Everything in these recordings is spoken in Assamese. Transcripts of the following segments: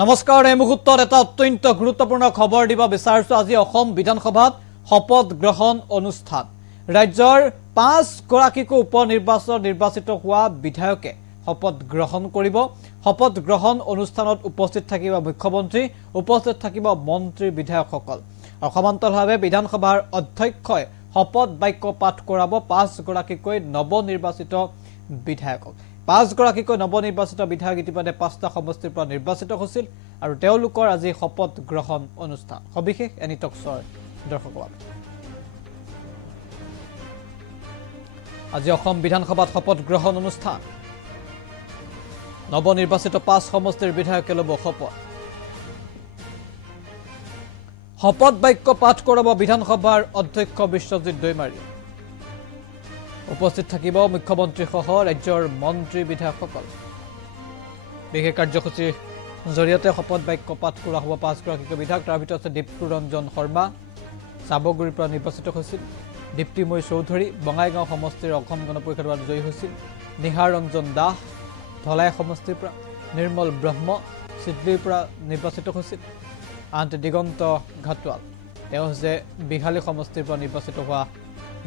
নমস্কাৰ এই মুহূৰ্তত এটা অত্যন্ত গুৰুত্বপূৰ্ণ খবৰ দিব বিচাৰিছো আজি অসম বিধানসভাত শপত গ্ৰহণ অনুষ্ঠান ৰাজ্যৰ 5 গৰাকীকো উপনিৰ্বাচন নিৰ্বাচিত হোৱা বিধায়কে শপত গ্ৰহণ কৰিব শপত গ্ৰহণ অনুষ্ঠানত উপস্থিত থাকিব মুখ্যমন্ত্ৰী উপস্থিত থাকিব মন্ত্ৰী বিধায়কসকল অসমান্তৰভাৱে বিধানসভাৰ অধ্যক্ষই শপত বাক্য পাঠ কৰাব 5 গৰাকীকৈ নৱনিৰ্বাচিত বিধায়কক 5 গৰাকীকৈ নৱনিৰ্বাচিত বিধায়ক ইতিমধ্যে 5টা সমষ্টিৰ পৰা নিৰ্বাচিত হৈছিল আৰু তেওঁলোকৰ আজি শপত গ্ৰহণ অনুষ্ঠান সবিশেষ এনি টকছৰ দৰ্শকক আজি অসম বিধানসভাত শপত গ্ৰহণ অনুষ্ঠান নৱনিৰ্বাচিত 5 সমষ্টিৰ বিধায়কে ল'ব শপত বাক্য পাঠ কৰাব বিধানসভাৰ অধ্যক্ষ বিশ্বজিৎ দৈমাৰী উপস্থিত থাকিব মুখ্যমন্ত্ৰী সহ ৰাজ্যৰ মন্ত্ৰী বিধায়কসকল বিশেষ কাৰ্যসূচীৰ জৰিয়তে শপত বাক্য পাঠ কৰা হ'ব 5 গৰাকীকৈ বিধায়ক তাৰ ভিতৰত আছে দীপ্তি ৰঞ্জন শৰ্মা চাবগুৰিৰ পৰা নিৰ্বাচিত হৈছিল দীপ্তিময় চৌধুৰী বঙাইগাঁও সমষ্টিৰ অসম গণ পৰিষদৰ জয়ী হৈছিল নিহাৰ ৰঞ্জন দাস ধলাই সমষ্টিৰ পৰা নিৰ্মল ব্ৰহ্ম সিদ্ধলিৰ পৰা নিৰ্বাচিত হৈছিল আনহাতে দিগন্ত ঘাটৱাল তেওঁ হৈছে বিহালী সমষ্টিৰ পৰা নিৰ্বাচিত হোৱা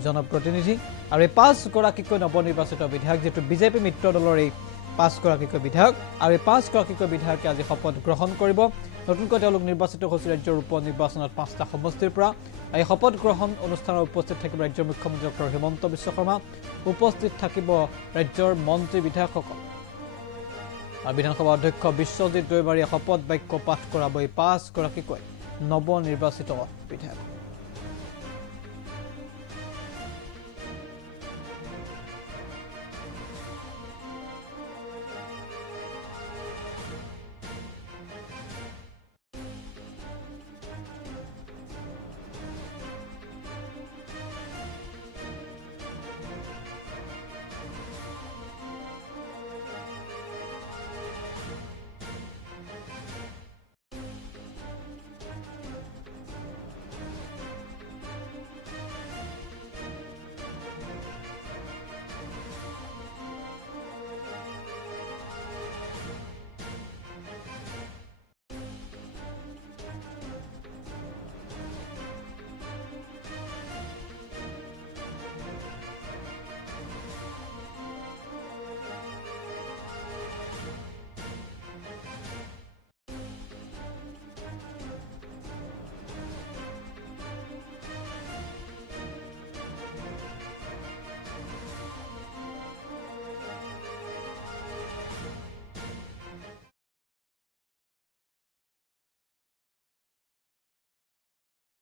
জনপ্ৰতিনিধি আৰু 5 গৰাকীকৈ নৱনিৰ্বাচিত বিধায়ক যেটো বিজেপি মিত্ৰ দলৰ এই 5 গৰাকীকৈ বিধায়ক আৰু 5 গৰাকীকৈ বিধায়কে আজি শপত গ্ৰহণ কৰিব নতুনকৈ তেওঁলোক নিৰ্বাচিত হৈছিল ৰাজ্যৰ উপনিৰ্বাচনত 5টা সমষ্টিৰ পৰা এই শপত গ্ৰহণ অনুষ্ঠানত উপস্থিত থাকিব ৰাজ্যৰ মুখ্যমন্ত্ৰী ডক্টৰ হিমন্ত বিশ্ব শৰ্মা উপস্থিত থাকিব ৰাজ্যৰ মন্ত্ৰী বিধায়কসকল আৰু বিধানসভা অধ্যক্ষ বিশ্বজিৎ দৈমাৰীয়ে শপত বাক্য পাঠ কৰাব এই 5 গৰাকীকৈ নৱনিৰ্বাচিত বিধায়ক